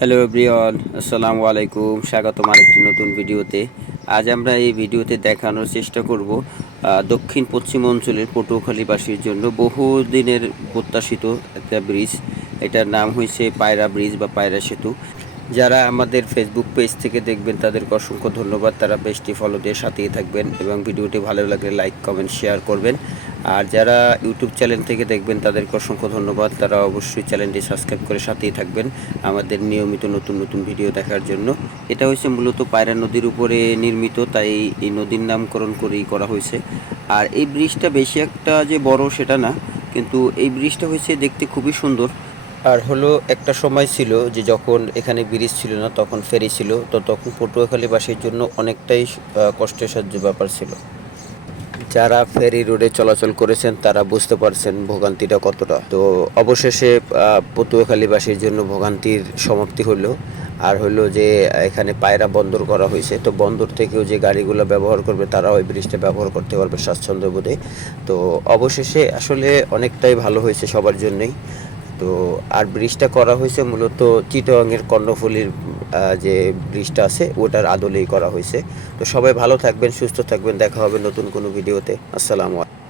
Hello everyone আসসালামু আলাইকুম স্বাগতম আরেকটি নতুন ভিডিওতে। আজ আমরা এই ভিডিওতে দেখানোর চেষ্টা করব দক্ষিণ পশ্চিম অঞ্চলের পটুয়াখালীবাসীর জন্য বহু দিনের প্রত্যাশিত একটা ব্রিজ। এটার নাম হয়েছে পায়রা ব্রিজ বা পায়রা সেতু। যারা আমাদের ফেসবুক পেজ থেকে দেখবেন, তাদেরকে অসংখ্য ধন্যবাদ। তারা পেজটি ফলো দিয়ে সাথেই থাকবেন এবং ভিডিওটি ভালো লাগলে লাইক কমেন্ট শেয়ার করবেন। আর যারা ইউটিউব চ্যানেল থেকে দেখবেন, তাদেরকে অসংখ্য ধন্যবাদ। তারা অবশ্যই চ্যানেলটি সাবস্ক্রাইব করে সাথেই থাকবেন আমাদের নিয়মিত নতুন নতুন ভিডিও দেখার জন্য। এটা হয়েছে মূলত পায়রা নদীর উপরে নির্মিত, তাই এই নদীর নামকরণ করেই করা হয়েছে। আর এই ব্রিজটা বেশি একটা যে বড় সেটা না, কিন্তু এই ব্রিজটা হয়েছে দেখতে খুবই সুন্দর। আর হলো একটা সময় ছিল যে যখন এখানে ব্রিজ ছিল না, তখন ফেরি ছিল, তো তখন পটুয়াখালীবাসীর জন্য অনেকটাই কষ্টের সাহায্য ব্যাপার ছিল। যারা ফেরি রোডে চলাচল করেছেন, তারা বুঝতে পারছেন ভোগান্তিটা কতটা। তো অবশেষে পটুয়াখালীবাসীর জন্য ভোগান্তির সমাপ্তি হলো। আর হলো যে, এখানে পায়রা বন্দর করা হয়েছে। তো বন্দর থেকেও যে গাড়িগুলো ব্যবহার করবে তারা ওই ব্রিজটা ব্যবহার করতে পারবে স্বাচ্ছন্দ্য বোধে। তো অবশেষে, আসলে অনেকটাই ভালো হয়েছে সবার জন্যই। তো আর ব্রিজটা করা হয়েছে মূলত চিটংয়ের কর্ণফুলির যে ব্রিজটা আছে, ওটার আদলেই করা হয়েছে। তো সবাই ভালো থাকবেন, সুস্থ থাকবেন। দেখা হবে নতুন কোনো ভিডিওতে। আসসালামু আলাইকুম।